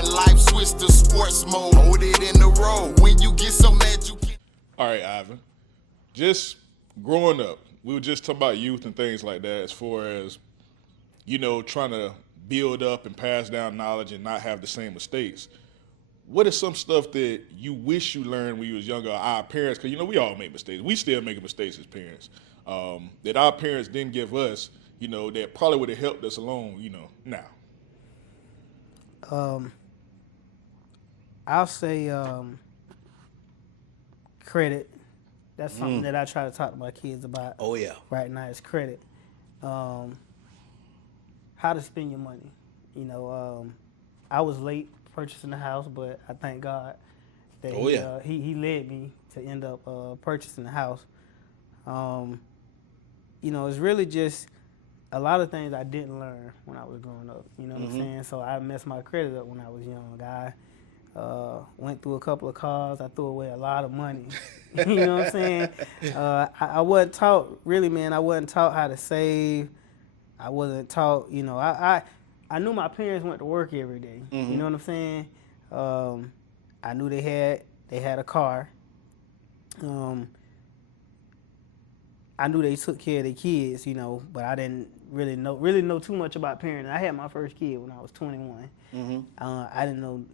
When life switched to sports mode, hold it in the road. When you get so mad, you can't. All right, Ivan. Just growing up, we were just talking about youth and things like that as far as, trying to build up and pass down knowledge and not have the same mistakes. What is some stuff that you wish you learned when you was younger? Our parents, because, we all make mistakes. We still making mistakes as parents. That our parents didn't give us, that probably would have helped us along, now. I'll say credit. That's something that I try to talk to my kids about. Oh, yeah. Right now is credit. How to spend your money. I was late purchasing the house, but I thank God that he led me to end up purchasing the house. It's really just a lot of things I didn't learn when I was growing up. You know what I'm saying? So I messed my credit up when I was young. I went through a couple of cars. I threw away a lot of money. You know what I'm saying? I wasn't taught, really, man, I wasn't taught how to save. I wasn't taught, I knew my parents went to work every day. You know what I'm saying? I knew they had a car. I knew they took care of their kids, but I didn't really know too much about parenting. I had my first kid when I was 21. I didn't know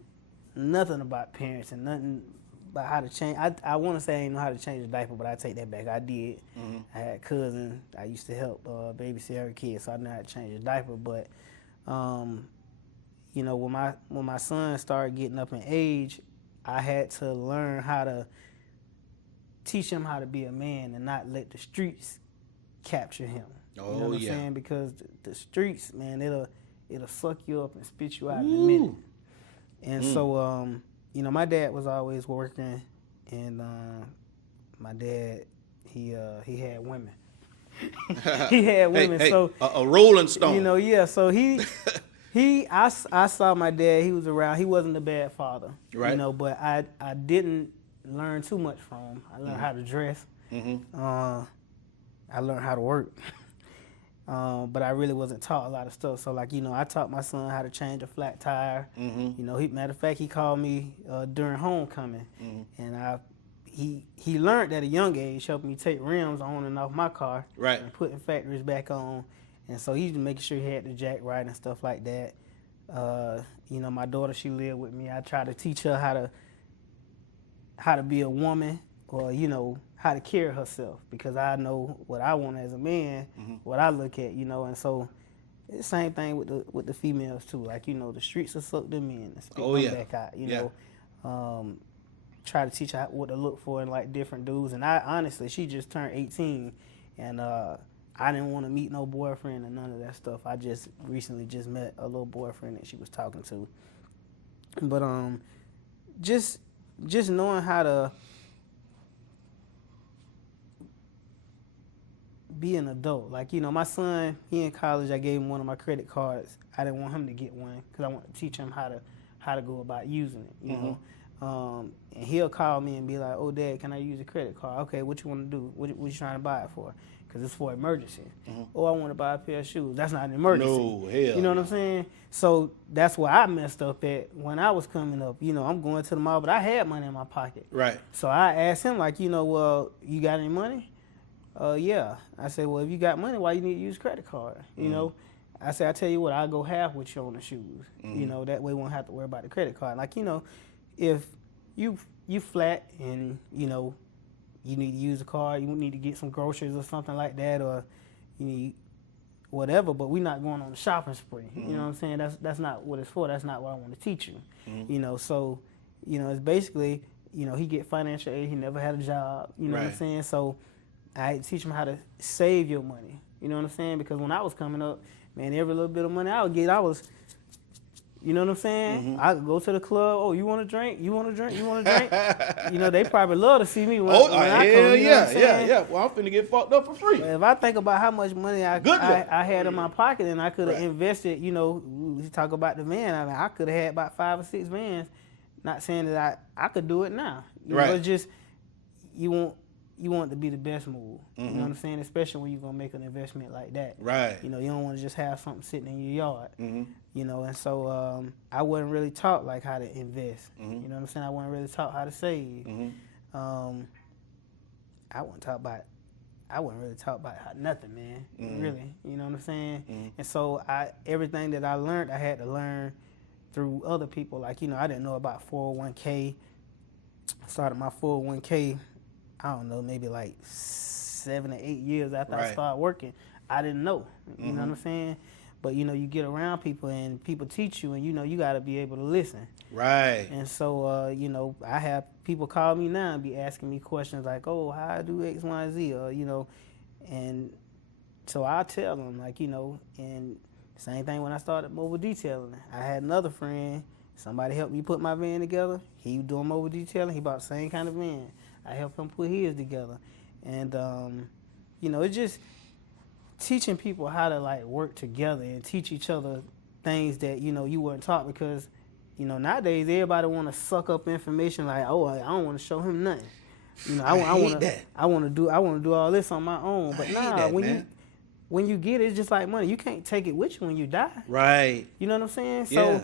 nothing about parents and nothing about how to change. I want to say I didn't know how to change a diaper, but I take that back. I did. I had cousins. I used to help babysit her kids, so I knew how to change a diaper. But when my son started getting up in age, I had to learn how to teach him how to be a man and not let the streets capture him. You know what I'm saying? Because the streets, man, it'll suck you up and spit you out in a minute. And so, my dad was always working, and my dad, he had women. He had women. So a Rolling Stone. So I saw my dad. He was around. He wasn't a bad father, right? But I didn't learn too much from him. I learned how to dress. I learned how to work. But I really wasn't taught a lot of stuff. So, I taught my son how to change a flat tire. Matter of fact, he called me during homecoming, and he learned at a young age, helping me take rims on and off my car, right, and putting factories back on. And so he's making sure he had the jack right and stuff like that. My daughter, she lived with me. I tried to teach her how to be a woman, or how to carry herself, because I know what I want as a man, what I look at, and so it's the same thing with the females too. The streets will suck them in and spit them back out. Try to teach her what to look for in different dudes. And I honestly, she just turned 18, and I didn't want to meet no boyfriend and none of that stuff. I just recently met a little boyfriend that she was talking to. But just knowing how to be an adult. My son, he in college, I gave him one of my credit cards. I didn't want him to get one because I want to teach him how to go about using it, you know. And he'll call me and be like, "Oh, Dad, can I use a credit card?" "Okay, what you want to do? What you trying to buy it for?" Because it's for emergency. "Oh, I want to buy a pair of shoes." That's not an emergency. No, hell. You know what I'm saying? So that's where I messed up at when I was coming up. I'm going to the mall, but I had money in my pocket. Right. So I asked him, well, you got any money? Yeah. I said, well, if you got money, why you need to use credit card? I said, I tell you what, I'll go half with you on the shoes. That way we won't have to worry about the credit card. If you flat and, you need to use a card, you need to get some groceries or something like that, or you need whatever, but we're not going on a shopping spree. You know what I'm saying? That's not what it's for. That's not what I want to teach you. So, it's basically, he get financial aid. He never had a job. You know what I'm saying? So I teach him how to save your money. You know what I'm saying? Because when I was coming up, man, every little bit of money I would get, you know what I'm saying? I could go to the club. "Oh, you want a drink? You want a drink? You want a drink?" They probably love to see me when I come. Yeah. Well, I'm finna get fucked up for free. If I think about how much money I had in my pocket and I could have invested, we talk about the van. I could have had about 5 or 6 vans. Not saying that I could do it now. It's just you you want it to be the best move. You know what I'm saying? Especially when you're gonna make an investment like that. Right. You know, you don't want to just have something sitting in your yard. You know, and so I wasn't really taught like how to invest. You know what I'm saying? I wasn't really taught how to save. I wasn't really taught about how nothing, man. Really, you know what I'm saying? And so everything that I learned, I had to learn through other people. Like, you know, I didn't know about 401k. I started my 401k, I don't know, maybe like 7 or 8 years after I started working. I didn't know, you know what I'm saying? But, you know, you get around people and people teach you, and, you know, you got to be able to listen. Right. And so, you know, I have people call me now and be asking me questions like, oh, how I do X, Y, and Z, or, you know, and so I tell them, like, you know, and same thing when I started mobile detailing. I had another friend, somebody helped me put my van together. He was doing mobile detailing. He bought the same kind of van. I helped him put his together. And, you know, it's just teaching people how to, like, work together and teach each other things that, you know, you weren't taught because, you know, nowadays everybody want to suck up information like, oh, I don't want to show him nothing. You know, I want to do all this on my own. But nah, when you get it, it's just like money. You can't take it with you when you die. Right. You know what I'm saying? Yeah. So,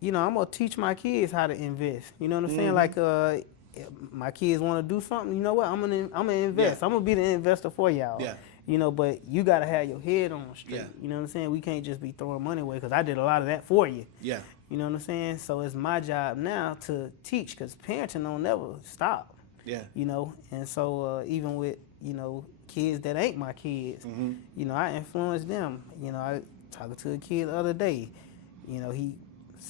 you know, I'm gonna teach my kids how to invest. You know what I'm saying? Like, if my kids want to do something, you know what? I'm gonna invest. Yeah. I'm gonna be the investor for y'all. Yeah. You know, but you gotta have your head on straight. Yeah. You know what I'm saying? We can't just be throwing money away because I did a lot of that for you. Yeah. You know what I'm saying? So it's my job now to teach because parenting don't never stop. Yeah. You know, and so even with, you know, kids that ain't my kids, you know, I influence them. You know, I talked to a kid the other day. You know, he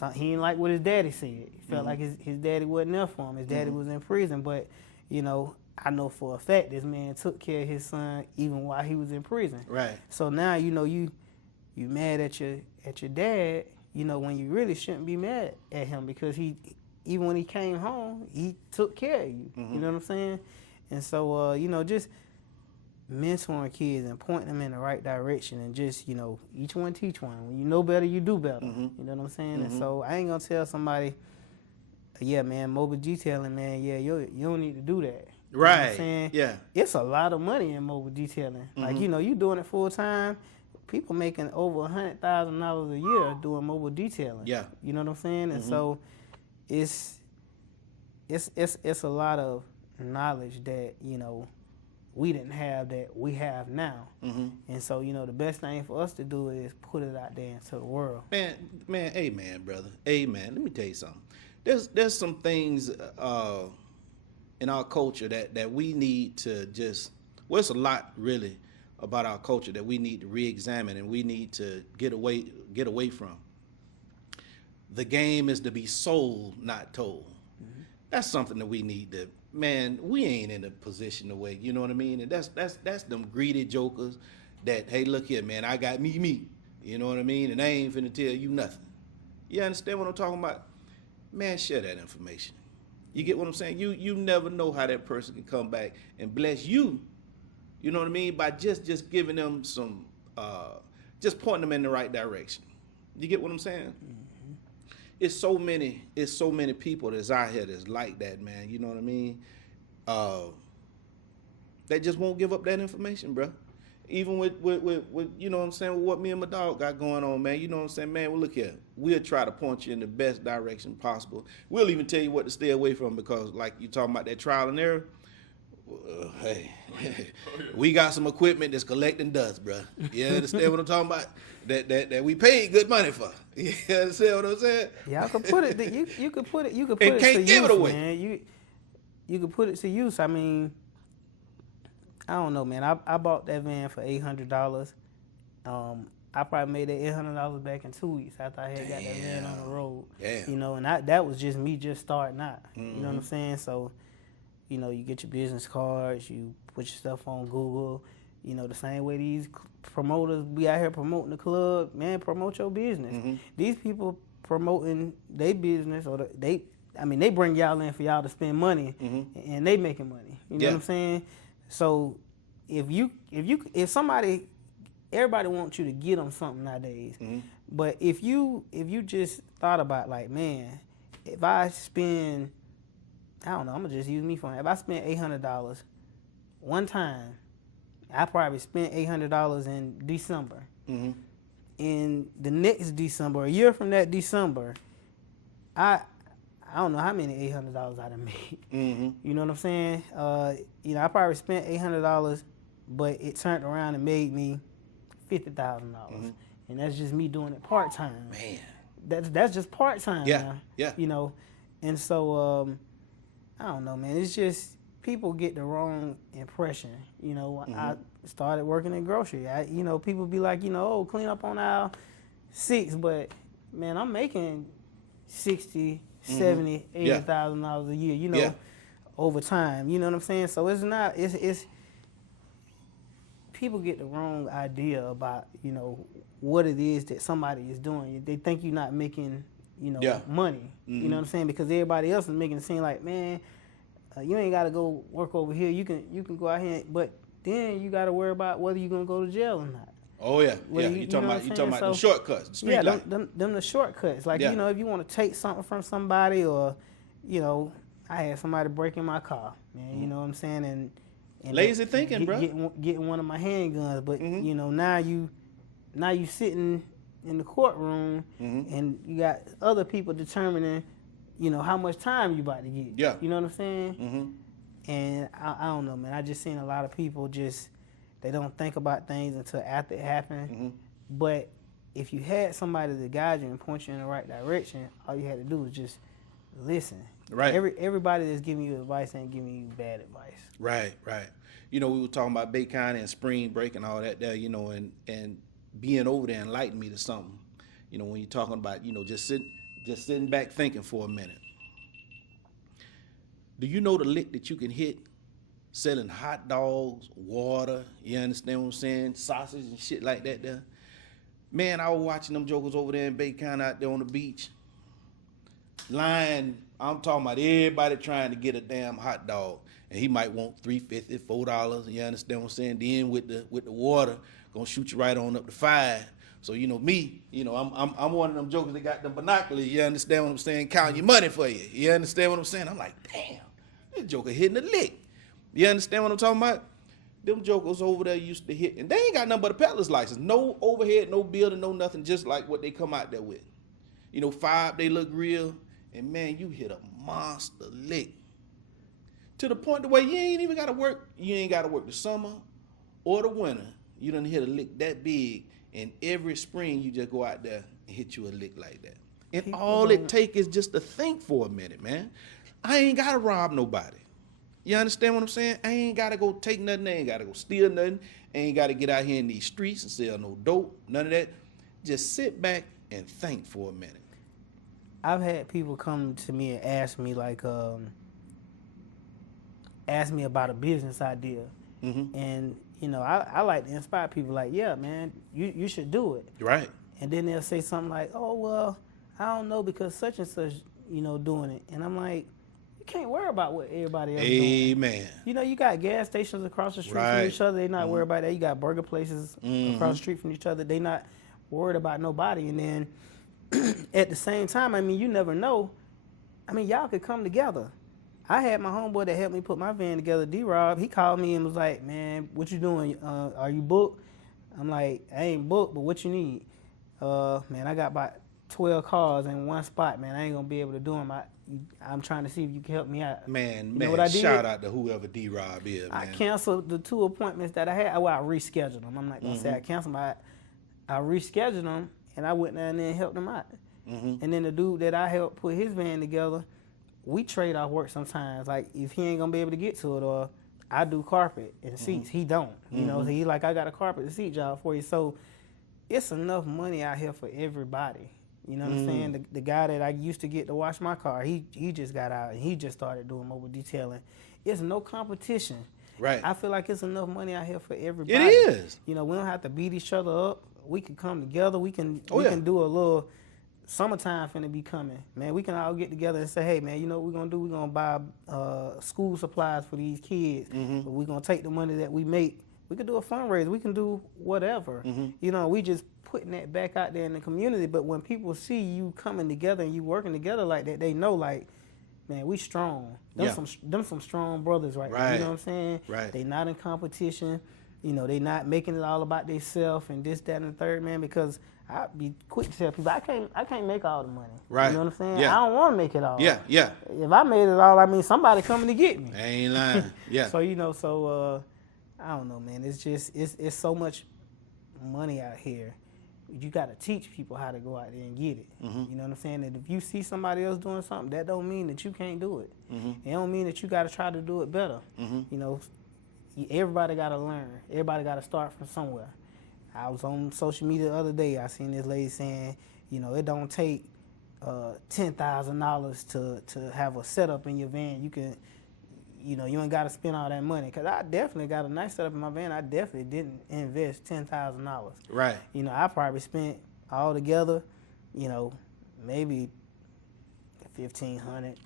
didn't like what his daddy said. He felt like his daddy wasn't there for him. His daddy was in prison, but, you know, I know for a fact this man took care of his son even while he was in prison. Right. So now, you know, you mad at your dad, you know, when you really shouldn't be mad at him because even when he came home, he took care of you. You know what I'm saying? And so, you know, just mentoring kids and pointing them in the right direction and just, you know, each one teach one. When you know better, you do better. You know what I'm saying? And so I ain't going to tell somebody, yeah, man, mobile detailing, man, yeah, you don't need to do that. You know what I'm saying? Yeah. It's a lot of money in mobile detailing. Like, you know, you doing it full time. People making over $100,000 a year doing mobile detailing. Yeah. You know what I'm saying? And so it's a lot of knowledge that, you know, we didn't have that we have now. And so, you know, the best thing for us to do is put it out there into the world. Man, amen, brother. Amen. Let me tell you something. There's some things in our culture that we need to just, well, it's a lot really about our culture that we need to re-examine and we need to get away from. The game is to be sold, not told. That's something that we need to, man, we ain't in a position to wait, you know what I mean? And that's them greedy jokers that, hey, look here, man, I got me, you know what I mean? And I ain't finna tell you nothing. You understand what I'm talking about? Man, share that information. You get what I'm saying? You never know how that person can come back and bless you, you know what I mean, by just giving them some, just pointing them in the right direction. You get what I'm saying? It's so many people that's out here that's like that, man. You know what I mean? They just won't give up that information, bro. Even with you know what I'm saying, with what me and my dog got going on, man. You know what I'm saying, man. Well, look here, we'll try to point you in the best direction possible. We'll even tell you what to stay away from because, like you talking about that trial and error. Hey, we got some equipment that's collecting dust, bro. You understand what I'm talking about? That we paid good money for. You understand what I'm saying? Y'all can put it. You could put it. You could put And it can't to give use, it away. man. You could put it to use. I mean, I don't know, man. I bought that van for $800. I probably made that $800 back in 2 weeks after I had got that van on the road. Damn. You know, and that was just me just starting out. You know what I'm saying? So, you know, you get your business cards, you put your stuff on Google. You know, the same way these promoters be out here promoting the club, man, promote your business. These people promoting their business, or they bring y'all in for y'all to spend money, and they making money. You know what I'm saying? So if somebody, everybody wants you to get them something nowadays. But if you just thought about, like, man, if I spend, I don't know, I'm gonna just use me for it. If I spend $800 one time, I probably spent $800 in December. In the next December, a year from that December, I don't know how many $800 I done made. You know what I'm saying? You know, I probably spent $800, but it turned around and made me $50,000, and that's just me doing it part time. Man, that's just part time. Yeah, yeah. You know, and so I don't know, man. It's just people get the wrong impression. You know, I started working in grocery. You know, people be like, you know, oh, clean up on aisle 6, but man, I'm making $60,000, $70,000, $80,000 a year. You know, over time. You know what I'm saying? So it's not. It's people get the wrong idea about, you know, what it is that somebody is doing. They think you're not making, you know, money. You know what I'm saying? Because everybody else is making it seem like, man, you ain't got to go work over here. You can go out here, but then you got to worry about whether you're gonna go to jail or not. Oh yeah, Well, yeah. You talking about the shortcuts, the street yeah, life. them the shortcuts. Like, you know, if you want to take something from somebody, or, you know, I had somebody break in my car, man. You know what I'm saying? And Lazy thinking, bro. Getting one of my handguns, but you know, now you sitting in the courtroom, and you got other people determining, you know, how much time you about to get. Yeah. You know what I'm saying? And I don't know, man. I just seen a lot of people they don't think about things until after it happened. But if you had somebody to guide you and point you in the right direction, all you had to do was just listen. Right. Everybody that's giving you advice ain't giving you bad advice. Right. You know, we were talking about Bay County and spring break and all that there, you know, and being over there enlightened me to something. You know, when you're talking about, you know, just sitting back thinking for a minute. Do you know the lick that you can hit selling hot dogs, water, you understand what I'm saying, sausage and shit like that there? Man, I was watching them jokers over there in Bay County out there on the beach. Line, I'm talking about everybody trying to get a damn hot dog. And he might want $3.50, $4, you understand what I'm saying? Then with the water, gonna shoot you right on up to $5. So, you know, me, you know, I'm one of them jokers that got them binoculars, you understand what I'm saying, counting your money for you. You understand what I'm saying? I'm like, damn, this joker hitting a lick. You understand what I'm talking about? Them jokers over there used to hit, and they ain't got nothing but a peddler's license. No overhead, no building, no nothing, just like what they come out there with. You know, 5, they look real, and man, you hit a monster lick. To the point the way you ain't even got to work. You ain't got to work the summer or the winter. You done hit a lick that big, and every spring you just go out there and hit you a lick like that. And all it take is just to think for a minute, man. I ain't got to rob nobody. You understand what I'm saying? I ain't got to go take nothing. I ain't got to go steal nothing. I ain't got to get out here in these streets and sell no dope, none of that. Just sit back and think for a minute. I've had people come to me and ask me, like, ask me about a business idea. And, you know, I like to inspire people, like, yeah, man, you should do it. Right. And then they'll say something like, oh, well, I don't know because such and such, you know, doing it. And I'm like, you can't worry about what everybody else doing. Amen. You know, you got gas stations across the street from each other. They not worried about that. You got burger places across the street from each other. They not worried about nobody. And then at the same time, I mean, you never know. I mean, y'all could come together. I had my homeboy that helped me put my van together, D-Rob. He called me and was like, man, what you doing? Are you booked? I'm like, I ain't booked, but what you need? Man, I got about 12 cars in one spot, man. I ain't going to be able to do them. I'm trying to see if you can help me out. Man, you know what I did? Shout out to whoever D-Rob is, man. I canceled the 2 appointments that I had. Well, I rescheduled them. I'm not going to say I canceled them. I rescheduled them, and I went down there and helped them out. And then the dude that I helped put his van together, we trade off work sometimes. Like, if he ain't going to be able to get to it, or I do carpet and seats, he don't. You know, so he like, I got a carpet and seat job for you. So it's enough money out here for everybody. You know what I'm saying? The guy that I used to get to wash my car, he just got out and he just started doing mobile detailing. It's no competition. Right. I feel like it's enough money out here for everybody. It is. You know, we don't have to beat each other up. We can come together. We can can do a little summertime finna be coming. Man, we can all get together and say, hey, man, you know what we're going to do? We're going to buy school supplies for these kids. But we're going to take the money that we make. We can do a fundraiser. We can do whatever. You know, we just putting that back out there in the community. But when people see you coming together and you working together like that, they know, like, man, we strong. Them some strong brothers right there. Right. You know what I'm saying? Right. They not in competition. You know, they not making it all about themselves and this, that, and the third, man, because I be quick to tell people I can't make all the money. Right. You know what I'm saying? Yeah. I don't want to make it all. Yeah, yeah. If I made it all, I mean somebody coming to get me. I ain't lying. Yeah. So you know, I don't know, man. It's just it's so much money out here. You got to teach people how to go out there and get it. Mm-hmm. You know what I'm saying? And if you see somebody else doing something, that don't mean that you can't do it. Mm-hmm. It don't mean that you got to try to do it better. Mm-hmm. You know, everybody got to learn. Everybody got to start from somewhere. I was on social media the other day. I seen this lady saying, you know, it don't take $10,000 to have a setup in your van. You can, you know, you ain't got to spend all that money. Because I definitely got a nice setup in my van. I definitely didn't invest $10,000. Right. You know, I probably spent all together, you know, maybe $1,500,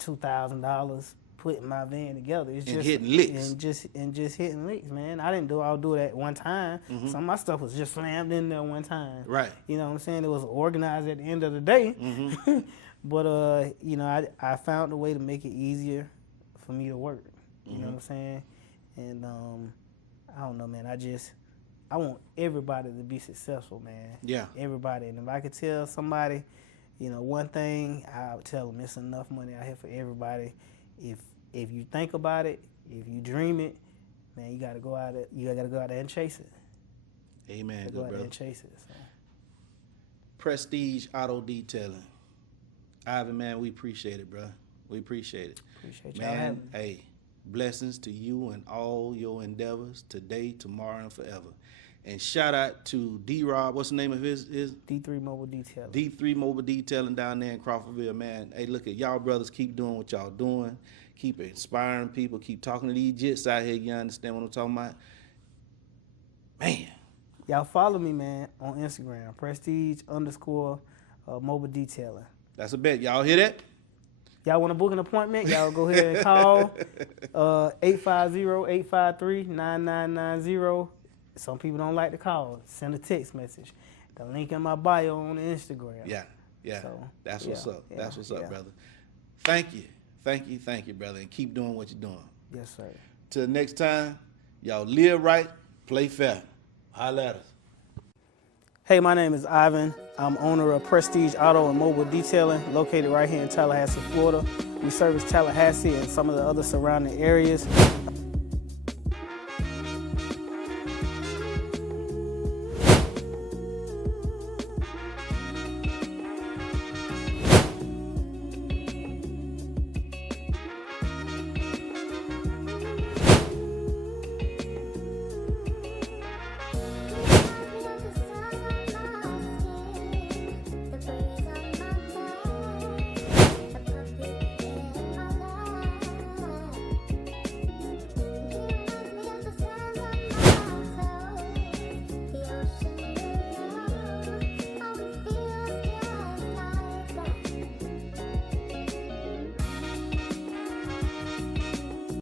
$2,000 putting my van together. It's And just hitting licks. And just hitting licks, man. I didn't do all do that one time. Mm-hmm. Some of my stuff was just slammed in there one time. Right. You know what I'm saying? It was organized at the end of the day. Mm-hmm. But you know, I found a way to make it easier for me to work. You know what I'm saying? And I don't know, man. I want everybody to be successful, man. Yeah. Everybody. And if I could tell somebody, you know, one thing, I would tell them it's enough money out here for everybody. If you think about it, if you dream it, man, you gotta go out there and chase it. Amen, Go good out there brother. and chase it. So. Prestige Auto Detailing. Ivan, man, we appreciate it, bro. We appreciate it. Appreciate y'all having Man, me. hey, blessings to you and all your endeavors today, tomorrow, and forever. And shout out to D-Rob. What's the name of his? D3 Mobile Detailing. D3 Mobile Detailing down there in Crawfordville, man. Hey, look at y'all brothers. Keep doing what y'all doing. Keep inspiring people. Keep talking to these jits out here. You understand what I'm talking about? Man. Y'all follow me, man, on Instagram. Prestige_Mobile Detailing. That's a bet. Y'all hear that? Y'all want to book an appointment? Y'all go ahead and call 850-853-9990. Some people don't like to call. Send a text message. The link in my bio on Instagram. Yeah, yeah. So, That's what's up. yeah, That's what's up, yeah. brother. Thank you. Thank you, brother. And keep doing what you're doing. Yes, sir. Till next time, y'all live right, play fair. Holla at us. Hey, my name is Ivan. I'm owner of Prestige Auto and Mobile Detailing, located right here in Tallahassee, Florida. We service Tallahassee and some of the other surrounding areas.